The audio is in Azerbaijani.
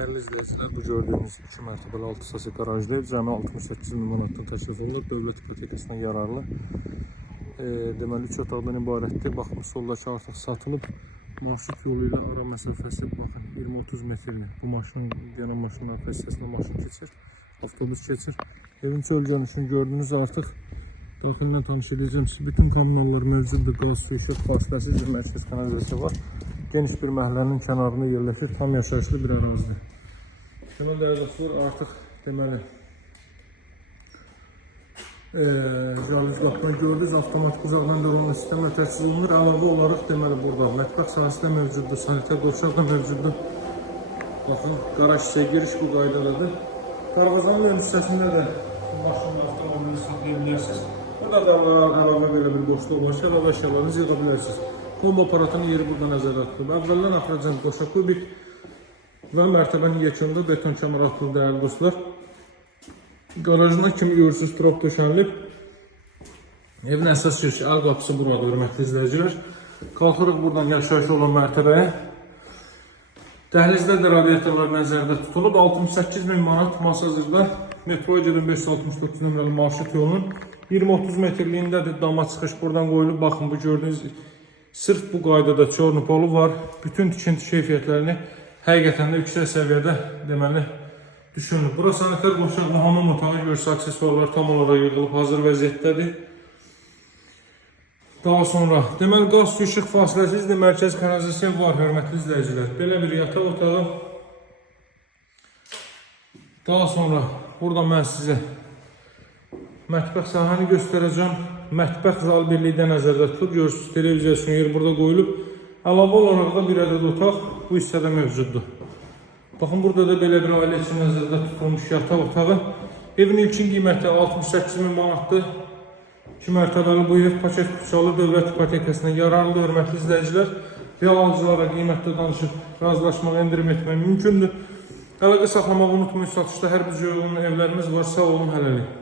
Değerli izleyiciler, bu gördüğünüz 2 mərtəbəli 6 sasi garajdayız. Cəmi 68 min manatdan təklif olunur. Dövlət ipotekasına yararlı. Deməli 3 otaqdan ibarətdir. Baxın, soldakı artıq satılıb. Marşrut yolu ilə ara məsafəsi baxın 20-30 metrli. Bu maşının, gələn maşının arka hissəsində maşın keçir. Avtobus keçir. Evin çöl görünüşünü gördünüz artıq. Daxilindən tanış edəcəm. Bütün kommunallar mövcuddur. Qaz, su, işıq, fasiləsiz bir mərkəz kanalizasiya var. Geniş bir məhəllənin kənarında yerləşir. Tam yaşayışlı bir ərazidir. Deməli, dəyərli dostlar, artıq deməli jalüz qapını gördünüz. Avtomatik uzaqdan qırılma sistemi təchiz olunur. Əlavə olaraq deməli burada mətbəx sahəsi də mövcuddur. Sanitar dovşaq da mövcuddur. Baxın, qaraj içə giriş bu qaydadadır. Darvazanın ön hissəsində də maşınla avtomobili saxlaya bilərsiniz. Burada da əlavə belə bir boşluq var ki, əlavə əşyalarınızı yığa bilərsiniz. Kombo aparatının yeri burada nəzərdə tutulub. Əvvəldən axıracan qoşa kubik və mərtəbənin yekununda beton kəmər atılıb, dəyərli dostlar. Qarajına kimi görürsünüz, trop döşənilib. Evin əsas girişi, əl qapısı burada, hörmətli izləyicilər. Qalxırıq buradan yaşayış olan mərtəbəyə. Dəhlizdə də radiatorlar nəzərdə tutulub. 68 min manat masajda metroya gedən 569 nömrəli marşrut yolunun 20-30 metrliyindədir. Dama çıxış buradan qoyulub. Baxın, bu gördüyünüz sırf bu qaydada çornu polu var. Bütün tikinti keyfiyyətlərini həqiqətən də yüksək səviyyədə deməli düşünülür. Bura sanitar qoşaq və hamam otağı görsə aksesuarlar tam olaraq yığılıb hazır vəziyyətdədir. Daha sonra deməli qaz, su, işıq fasiləsizdir. Mərkəz kanalizasiya var, hörmətli izləyicilər. Belə bir yataq otağı. Daha sonra burada mən sizə mətbəx sahəni göstərəcəm. Mətbəx zal birlikdə nəzərdə tutulub. Görürsünüz, televizyon yeri burada qoyulub. Əlavə olaraq da bir ədəd otaq bu hissədə mövcuddur. Baxın, burada da belə bir ailə üçün nəzərdə tutulmuş yataq otağı. Evin ilkin qiyməti 68 min manatdır. 2 mərtəbəli bu ev paket kutusalı dövlət ipotekasına yararlı, hörmətli izləyicilər. Real alıcılara qiymətdə danışıb razılaşmaq, endirim etmək mümkündür. Əlaqə saxlamağı unutmayın, satışda hər bir cür evlərimiz var. Sağ olun, hələlik.